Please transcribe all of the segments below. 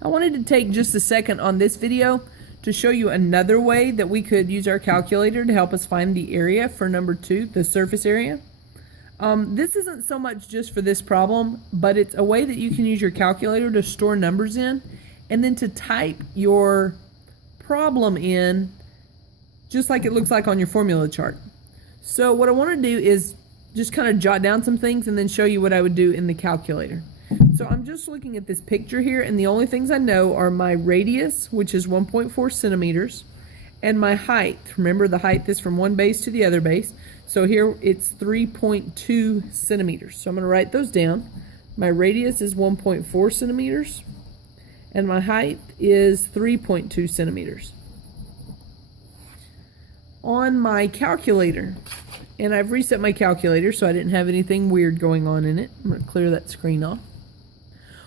I wanted to take just a second on this video to show you another way that we could use our calculator to help us find the area for number 2, the surface area. This isn't so much just for this problem, but it's a way that you can use your calculator to store numbers in and then to type your problem in just like it looks like on your formula chart. So what I want to do is just kind of jot down some things and then show you what I would do in the calculator. So I'm just looking at this picture here, and the only things I know are my radius, which is 1.4 centimeters, and my height. Remember, the height is from one base to the other base. So here it's 3.2 centimeters. So I'm going to write those down. My radius is 1.4 centimeters, and my height is 3.2 centimeters. On my calculator, and I've reset my calculator so I didn't have anything weird going on in it. I'm going to clear that screen off.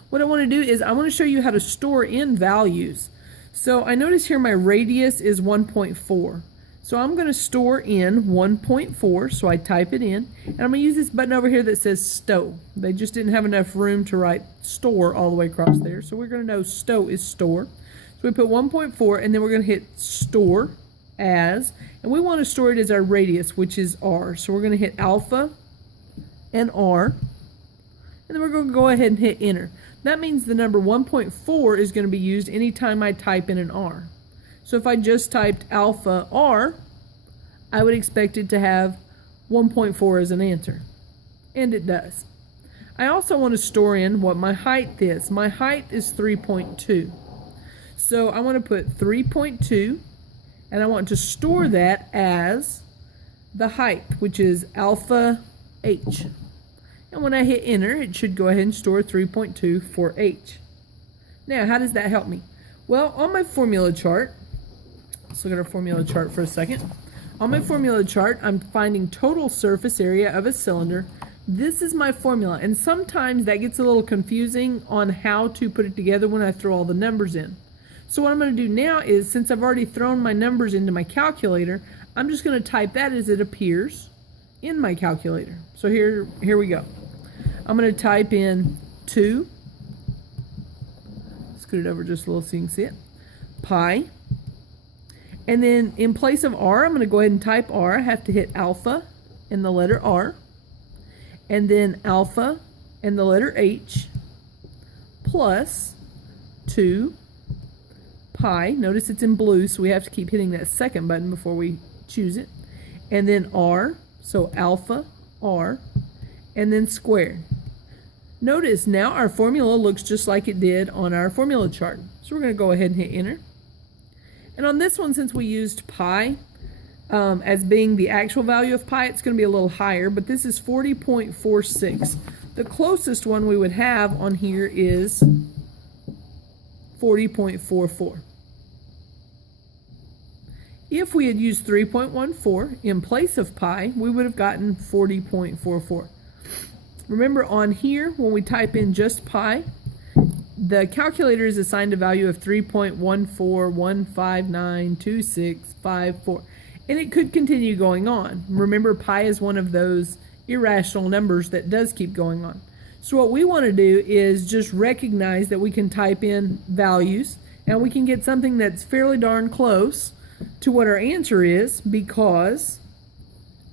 What I want to do is I want to show you how to store in values. So I notice here my radius is 1.4. So I'm going to store in 1.4, so I type it in, and I'm going to use this button over here that says stow. They just didn't have enough room to write store all the way across there, so we're going to know stow is store. So we put 1.4, and then we're going to hit store as, and we want to store it as our radius, which is R. So we're going to hit alpha and R, and then we're going to go ahead and hit enter. That means the number 1.4 is going to be used anytime I type in an R. So if I just typed alpha R, I would expect it to have 1.4 as an answer. And it does. I also want to store in what my height is. My height is 3.2. So I want to put 3.2, and I want to store that as the height, which is alpha H. And when I hit enter, it should go ahead and store 3.2 for H. Now, how does that help me? Well, on my formula chart, let's look at our formula chart for a second. On my formula chart, I'm finding total surface area of a cylinder. This is my formula, and sometimes that gets a little confusing on how to put it together when I throw all the numbers in. So what I'm going to do now is, since I've already thrown my numbers into my calculator, I'm just going to type that as it appears in my calculator. So here we go. I'm going to type in 2, scoot it over just a little so you can see it, pi, and then in place of R, I'm going to go ahead and type R. I have to hit alpha and the letter R, and then alpha and the letter H, plus 2 pi. Notice it's in blue, so we have to keep hitting that second button before we choose it, and then R, so alpha R, and then squared. Notice now our formula looks just like it did on our formula chart. So we're going to go ahead and hit enter. And on this one, since we used pi as being the actual value of pi, it's going to be a little higher, but this is 40.46. The closest one we would have on here is 40.44. If we had used 3.14 in place of pi, we would have gotten 40.44. Remember, on here, when we type in just pi, the calculator is assigned a value of 3.141592654, and it could continue going on. Remember, pi is one of those irrational numbers that does keep going on. So what we want to do is just recognize that we can type in values, and we can get something that's fairly darn close to what our answer is, because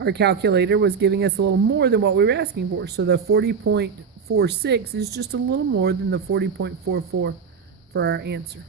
our calculator was giving us a little more than what we were asking for. So the 40.46 is just a little more than the 40.44 for our answer.